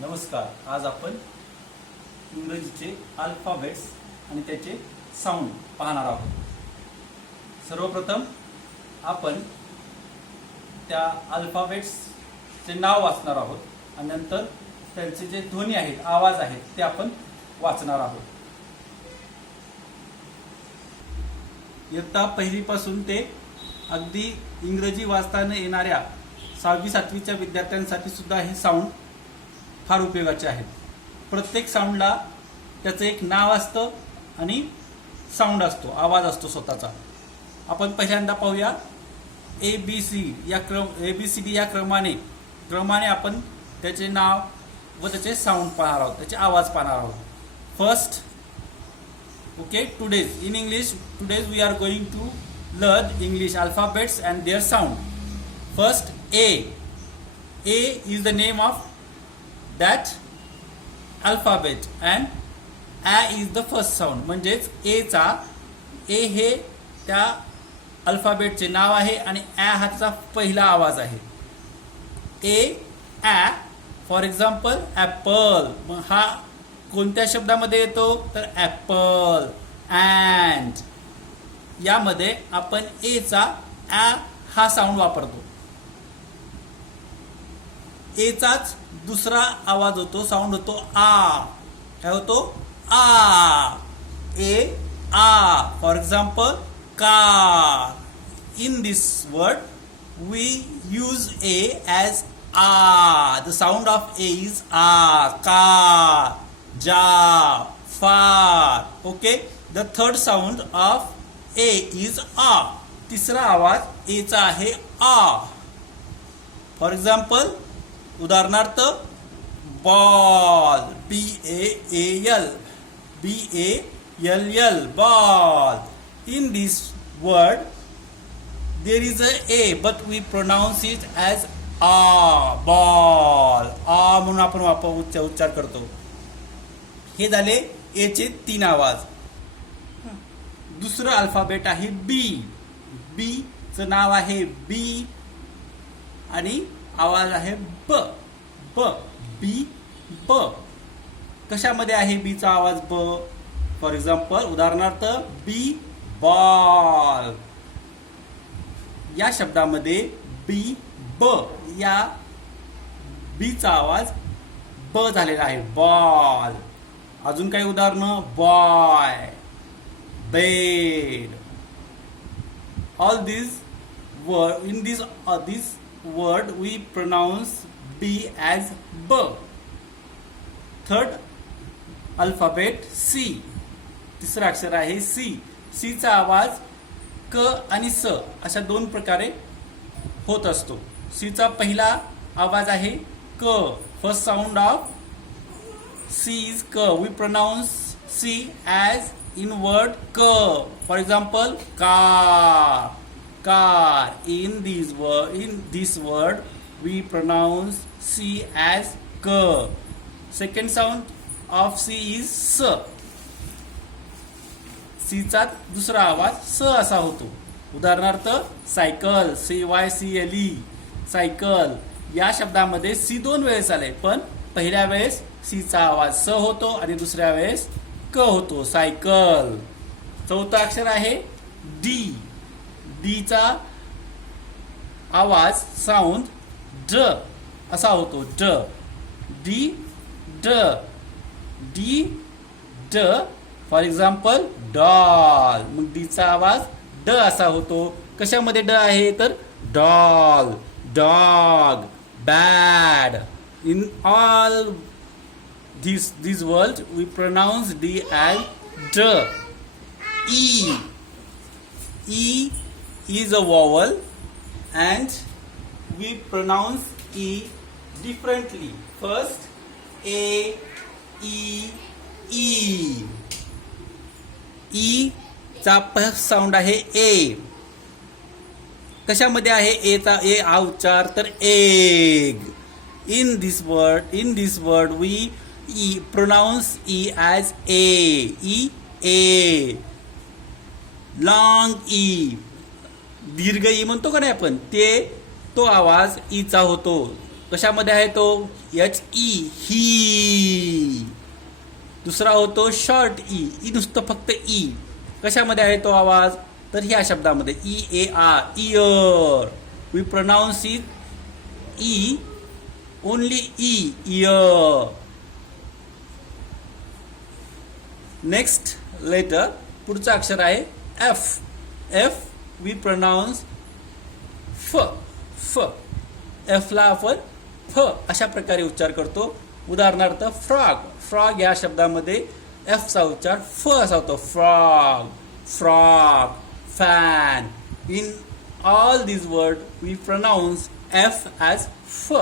नमस्कार. आज आपण इंग्रजीचे अल्फाबेट्स आणि त्याचे साऊंड पाहणार आहोत. सर्वप्रथम आपण त्या अल्फाबेट्सचे नाव वाचणार आहोत आणि नंतर त्यांचे जे ध्वनी आहेत, आवाज आहेत, ते आपण वाचणार आहोत. इयत्ता पहिलीपासून ते अगदी इंग्रजी वाचता न येणाऱ्या 6वी-7वीच्या विद्यार्थ्यांसाठी सुद्धा हे साऊंड फार उपयोगाचे आहेत. प्रत्येक साऊंडला त्याचं एक नाव असतं आणि साऊंड असतो, आवाज असतो स्वतःचा. आपण पहिल्यांदा पाहूया ABCD या क्रमाने आपण त्याचे नाव व त्याचे साऊंड पाहणार आहोत, त्याचे आवाज पाहणार आहोत. First, okay, in English we are going to learn English alphabets and their sound. First, A is the name of that alphabet and A is the first sound. म्हणजेच A हे त्या अल्फाबेटचे नाव आहे आणि A हा त्याचा पहिला आवाज आहे. A for example Apple. मग हा कोणत्या शब्दामध्ये येतो तर ॲपल. अँड यामध्ये आपण एचा हा साऊंड वापरतो. एचाच दुसरा आवाज होतो, साऊंड होतो आ. काय होतो आ. For example car. In this word we use A as आ. The sound of A is आ. Car, jar, far. Okay, the third sound of A is A. तिसरा आवाज A चा आहे आ. फॉर एक्झाम्पल उदाहरणार्थ ball. BALL ball. In this word there is a but we pronounce it as a. ball. आ म्हणून आपण उच्चार करतो. हे झाले ए चे 3 आवाज. दुसरं अल्फाबेट आहे बी चं नाव आहे बी आणि आवाज आहे बी. कशामध्ये आहे बी चा आवाज ब. फॉर एक्झाम्पल उदाहरणार्थ बी बॉल. या शब्दामध्ये या बी चा आवाज ब झालेला आहे, बॉल. अजून काही उदाहरणं boy, bed. All this word in this word we pronounce B as ब. Third alphabet C. तिसरं अक्षर आहे सी चा आवाज क आणि स अशा 2 प्रकारे होत असतो. सी चा पहिला आवाज आहे क. First sound of C is K. We pronounce C as in word K. For example, car. In this word, we pronounce C as K. Second sound of C is S. C चा दुसरा आवाज स असा होतो. उदाहरणार्थ cycle. CYCLE cycle. या शब्दामध्ये C 2 वेळेस आले, पण पहिल्या वेळेस सी चा आवाज स होतो आणि दुसऱ्या वेळेस क होतो, सायकल. चौथा अक्षर आहे डी चा आवाज साऊंड ड असा होतो, डी ड. For example doll. मग डी चा आवाज ड असा होतो. कशामध्ये ड आहे तर doll, dog, bad. In all this word we pronounce D as D. E is a vowel and we pronounce E differently. First E चा फर्स्ट साऊंड आहे ए. कशामध्ये आहे ए हा उच्चार तर egg. In this word we pronounce E as A. Long E. दीर्घ E म्हणतो का नाही आपण, तो आवाज ईचा होतो. कशामध्ये आहे तो एच ई ही. दुसरा होतो शॉर्ट ई नुसतं फक्त ई. कशामध्ये आहे तो आवाज तर ह्या शब्दामध्ये E A R ear. We pronounce it E only E ear. Next letter पुढचं अक्षर आहे एफ. एफ वी प्रोनाउन्स फ. फ एफला आपण फ अशा प्रकारे उच्चार करतो. उदाहरणार्थ फ्रॉग. फ्रॉग या शब्दामध्ये एफचा उच्चार फ असा होतो. Frog, frog, fan. In all this word we pronounce F as फ.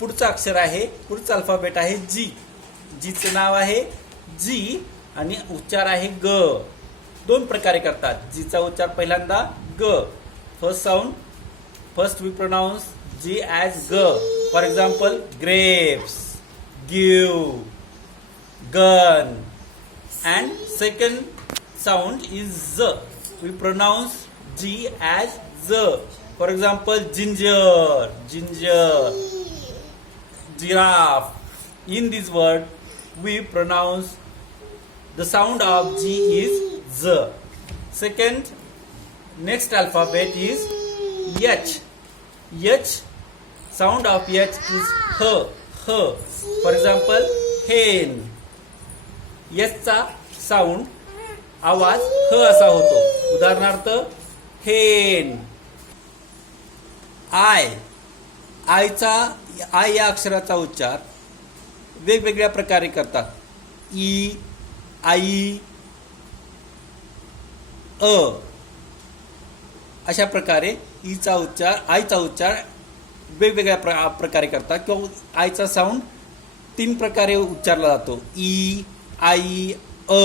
पुढचं अक्षर आहे, पुढचं अल्फाबेट आहे जी. जीचं नाव आहे जी आणि उच्चार आहे ग. दोन प्रकारे करतात. जीचा उच्चार पहिल्यांदा ग. First sound, first we pronounce G as ग. For example grapes, give, gun. And second sound is ज. वी प्रोनाउन्स जी ॲज ज. For example ginger, ginger, giraffe. In this word we pronounce the sound of G is Z. Second, next alphabet is H. H, sound of H is H, H. For example, hen. H चा sound आवाज ह असा होतो. उदाहरणार्थ hen. I. I या अक्षराचा उच्चार वेगवेगळ्या प्रकारे करतात. ई, आई, अ अशा प्रकारे ईचा उच्चार, आईचा उच्चार वेगवेगळ्या प्रकारे करतात किंवा आईचा साऊंड 3 प्रकारे उच्चारला जातो. ई, आई, अ.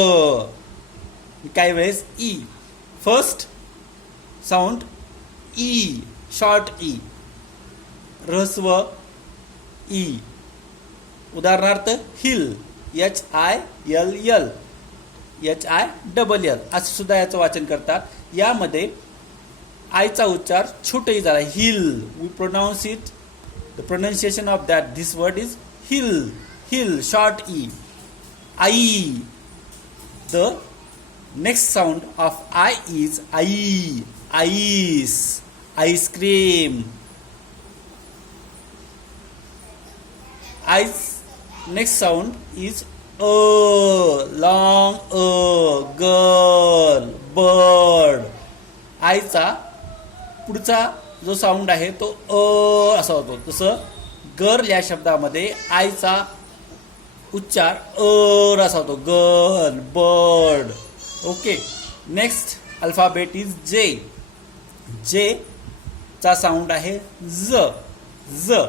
काही वेळेस E. First sound E, short E. ऱ्हस्व ई. उदाहरणार्थ hill, H I L L, H I double L असं सुद्धा याचं वाचन करतात. यामध्ये आयचा उच्चार छोटही झाला hill. We pronounce it, the pronunciation of that this word is hill. Hill short E. I. The next sound of I is I. Ice, ice cream. I's next sound is a, long a, girl, bird. आयचा पुढचा जो sound आहे तो अ असा होतो. तसं girl या शब्दामध्ये आयचा उच्चार अ असा होतो. Girl, bird. Okay. Next alphabet is जे. जे चा साऊंड आहे ज. ज,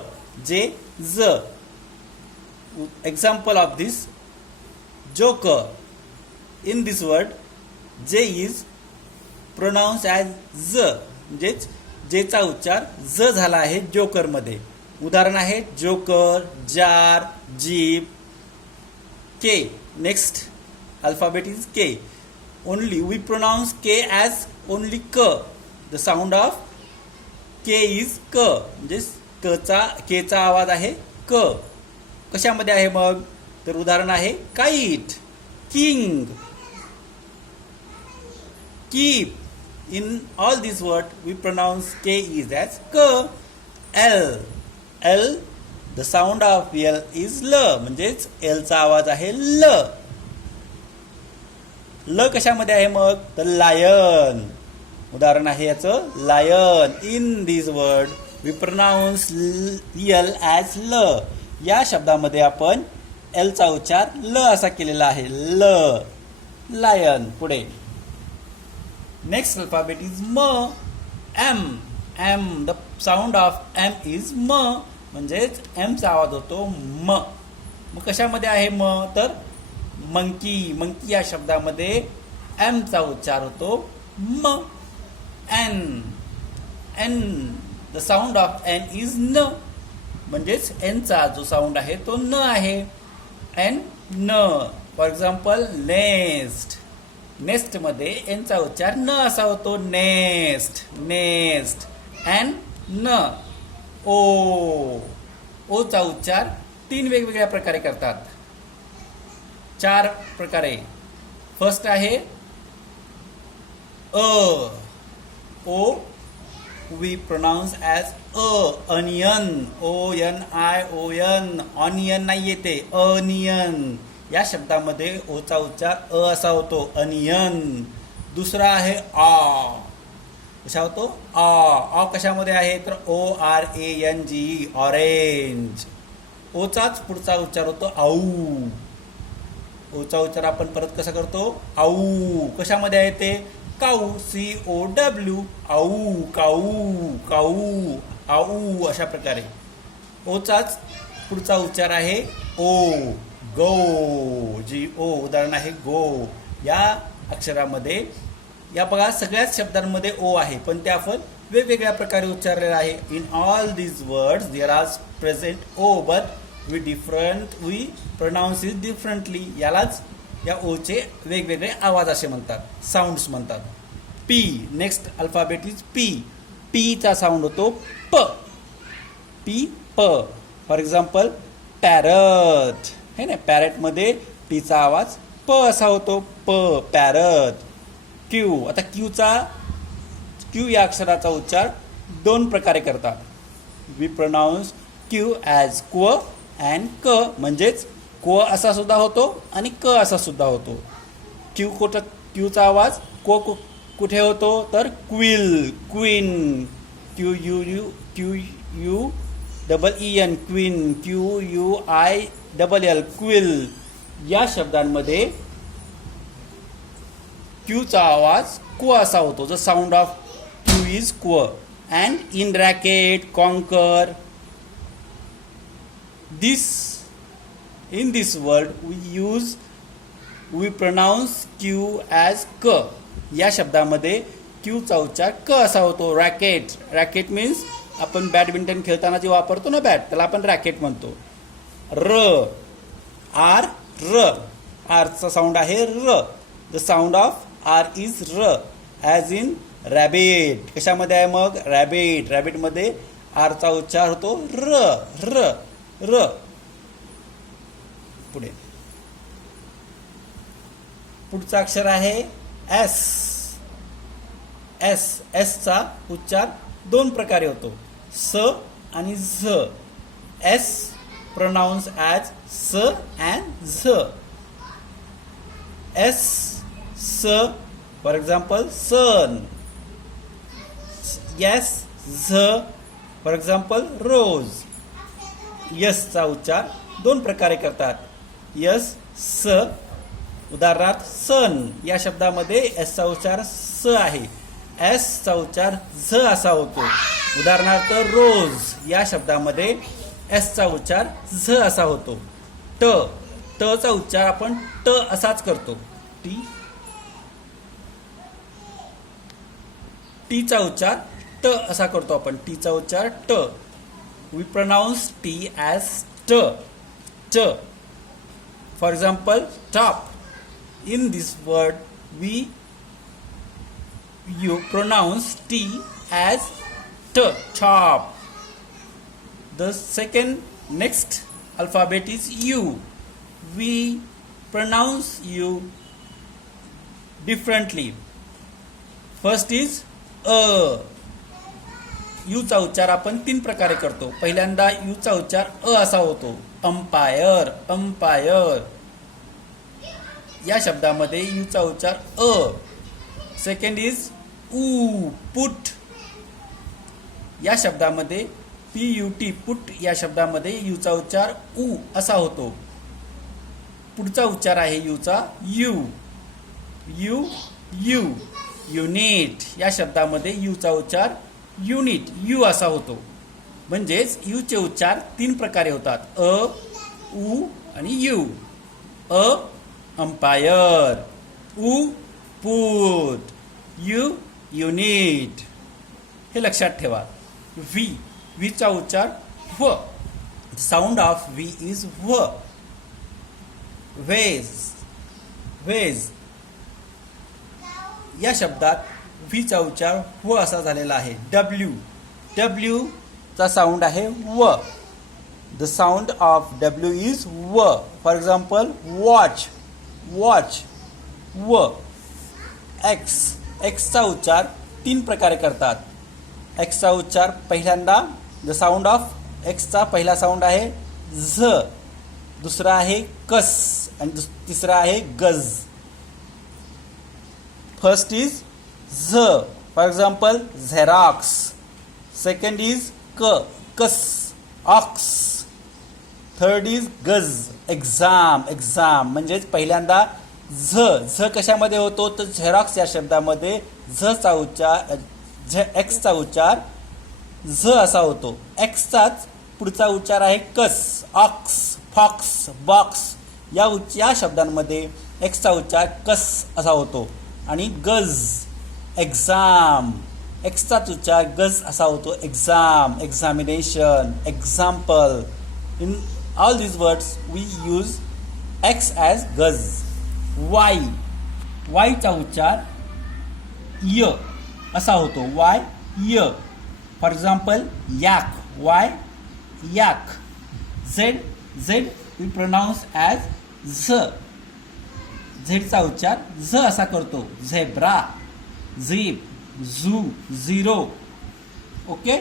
जे, ज. Example of this, joker. In this word, J is pronounced as Z. म्हणजेच जेचा उच्चार ज झाला आहे जोकर मध्ये. उदाहरण आहे joker, jar, jeep. K. Next alphabet is K. Only we pronounce K as only क. The sound of K is क. म्हणजेच केचा आवाज आहे क. कशामध्ये आहे मग तर उदाहरण आहे kite, king, keep. In all this word we pronounce K is as क. L. L, the sound of L is ल. म्हणजेच एलचा आवाज आहे ल. ल कशामध्ये आहे मग तर लायन. उदाहरण आहे याचं lion. In this word we pronounce L as ल. या शब्दामध्ये आपण एलचा उच्चार ल असा केलेला आहे. ल, लायन. पुढे नेक्स्ट अल्फाबेट इज म. M. M, the sound of M is म. म्हणजेच एमचा आवाज होतो म. मग कशामध्ये आहे म तर मंकी. मंकी या शब्दामध्ये एमचा उच्चार होतो म. N. N, the sound of N is न. म्हणजेच एनचा जो साऊंड आहे तो न आहे. एन, न. For example nest. नेस्ट मध्ये एनचा उच्चार न असा होतो. Nest, nest. एन, न. ओ. ओचा उच्चार 3 वेगवेगळ्या प्रकारे करतात. 4 प्रकारे. फर्स्ट आहे अ. ओ we pronounce as onion. ONION. Onion नाही येते, अनियन. या शब्दामध्ये ओचा उच्चार असा होतो, अनियन. दुसरा आहे आ. कशा होतो? आ कशामध्ये आहे तर ORANGE, ऑरेंज. ओचाच पुढचा उच्चार होतो आऊ. ओचा उच्चार आपण परत कसा करतो? आऊ. कशामध्ये आहे ते? काऊ, COW, आऊ, काऊ, काऊ, आऊ. अशा प्रकारे ओचाच पुढचा उच्चार आहे ओ. गो, GO. उदाहरण आहे गो. या अक्षरामध्ये या बघा सगळ्याच शब्दांमध्ये ओ आहे, पण ते आपण वेगवेगळ्या प्रकारे उच्चारलेला आहे. In all these words there are present O, but we pronounce it differently. यालाच या ओचे वेगवेगळे आवाज असे म्हणतात, साऊंड्स म्हणतात. P. Next alphabet is P. पीचा साऊंड होतो प. पी, प. फॉर एक्झाम्पल पॅरट है ना. पॅरटमध्ये टीचा आवाज प असा होतो, प, पॅरट. क्यू. आता क्यू या अक्षराचा उच्चार 2 प्रकारे करतात. वी प्रोनाउन्स क्यू ॲज क्व अँड क. म्हणजेच क्व असा सुद्धा होतो आणि क असा सुद्धा होतो. क्यूचा आवाज कुठे होतो तर quill, queen. QUEN, queen. QUILL, quill. या शब्दांमध्ये क्यूचा आवाज क्व असा होतो. The sound of Q is क्व. And in racket, conquer, in this word we pronounce Q as क. या शब्दामध्ये क्यूचा उच्चार क असा होतो. रॅकेट. रॅकेट मीन्स आपण बॅडमिंटन खेळताना जे वापरतो ना बॅट, त्याला आपण रॅकेट म्हणतो. र. आरचा साऊंड आहे र. The sound of R is र. As in rabbit. कशामध्ये आहे मग? रॅबिट. रॅबिटमध्ये आरचा उच्चार होतो र. पुढचा अक्षर आहे एस. एसचा उच्चार 2 प्रकारे होतो, स आणि झ. एस प्रोनाउन्स ॲज स अँड झ. एस, स. For example sun. यस, झ. For example rose. यसचा उच्चार 2 प्रकारे करतात. यस, स. उदाहरणार्थ सन या शब्दामध्ये एसचा उच्चार स आहे. एसचा उच्चार झ असा होतो. उदाहरणार्थ रोज या शब्दामध्ये एसचा उच्चार झ असा होतो. टचा उच्चार आपण ट असाच करतो. टीचा उच्चार ट असा करतो आपण. टीचा उच्चार ट. वी प्रोनाउन्स टी ॲज ट. For example top. In this word you pronounce T as T, top. The next alphabet is U. We pronounce U differently. First is A. यूचा उच्चार आपण 3 प्रकारे करतो. पहिल्यांदा यूचा उच्चार अ असा होतो. अंपायर. या शब्दामध्ये यूचा उच्चार अ. सेकंड इज ऊ, पुट. या शब्दामध्ये PUT, पुट या शब्दामध्ये यूचा उच्चार ऊ असा होतो. पुढचा उच्चार आहे यूचा यू. युनिट. या शब्दामध्ये यूचा उच्चार युनिट, यू असा होतो. म्हणजेच यूचे उच्चार 3 प्रकारे होतात, अ, उ आणि यू. अ अंपायर, उ पुट, यू युनिट. हे लक्षात ठेवा. वीचा उच्चार व. साऊंड ऑफ वी इज व. वेज. या शब्दात व्हीचा उच्चार व असा झालेला आहे. W चा साऊंड आहे व. The sound of W is व. फॉर एक्झाम्पल वॉच, वॉच, व. X चा उच्चार 3 प्रकारे करतात. X चा उच्चार पहिल्यांदा, द साऊंड ऑफ X चा पहिला साऊंड आहे झ, दुसरा आहे कस आणि तिसरा आहे गज. फर्स्ट इज झ, for example Xerox. Second is कस, ऑक्स. थर्ड इज गज, एक्झाम, एक्झाम. म्हणजेच पहिल्यांदा झ कशामध्ये होतो तर झेरॉक्स या शब्दामध्ये झचा उच्चार, X चा उच्चार झ असा होतो. X चाच पुढचा उच्चार आहे कस, ऑक्स, फॉक्स, बॉक्स. या शब्दांमध्ये X चा उच्चार कस असा होतो. आणि गज, एक्झाम, X चाच उच्चार गज असा होतो. Exam, examination, example. In all these words we use X as गज. Y चा उच्चार य असा होतो. वाय, य. For example yak, Y, yak. Z we pronounce as झ. झेडचा उच्चार झ असा करतो. Zebra, zip, zoo, zero. Okay.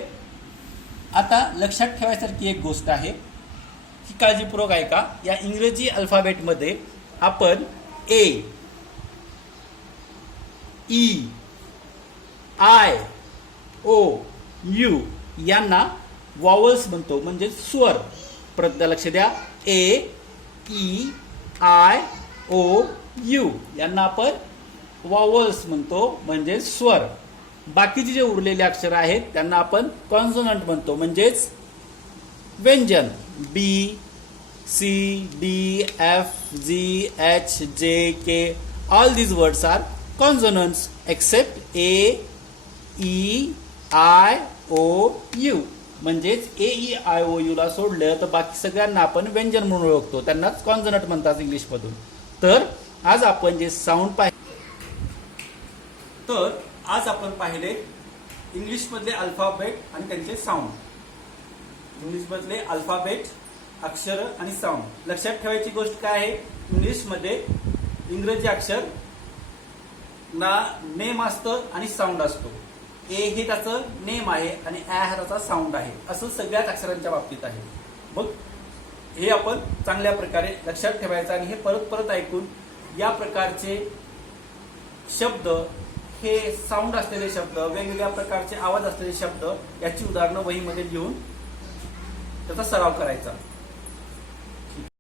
आता लक्षात ठेवायसारखी एक गोष्ट आहे की काळजीपूर्वक ऐका. या इंग्रजी अल्फाबेटमध्ये आपण ए, ई, आय, ओ, यू यांना वॉवल्स म्हणतो, म्हणजे स्वर. परत लक्ष द्या. ए, ई, आय, ओ, यू यांना आपण वॉवल्स म्हणतो, म्हणजे स्वर. बाकीचे जे उरलेले अक्षर आहेत त्यांना आपण कॉन्सोनंट म्हणतो, म्हणजेच व्यंजन. B, C, D, F, G, H, J, K. All these words are consonants except A, E, I, O, U. म्हणजेच ए, ई, आय, ओ, यू ला सोडलं तर बाकी सगळ्यांना आपण व्यंजन म्हणून ओळखतो, त्यांनाच कॉन्सोनंट म्हणतात इंग्लिशमधून. तर आज आपण जे साऊंड पाहिले इंग्लिशमधले अल्फाबेट आणि त्यांचे साऊंड. इंग्लिशमधले अल्फाबेट, अक्षर आणि साऊंड. लक्षात ठेवायची गोष्ट काय आहे, इंग्लिशमध्ये इंग्रजी अक्षर ना नेम असतं आणि साऊंड असतो. ए हे त्याचं नेम आहे आणि ॲ हा त्याचा साऊंड आहे. असं सगळ्याच अक्षरांच्या बाबतीत आहे. मग हे आपण चांगल्या प्रकारे लक्षात ठेवायचं आणि हे परत परत ऐकून या प्रकारचे शब्द, हे साऊंड असलेले शब्द, वेगवेगळ्या प्रकारचे आवाज असलेले शब्द याची उदाहरणं वहीमध्ये लिहून त्याचा सराव करायचा.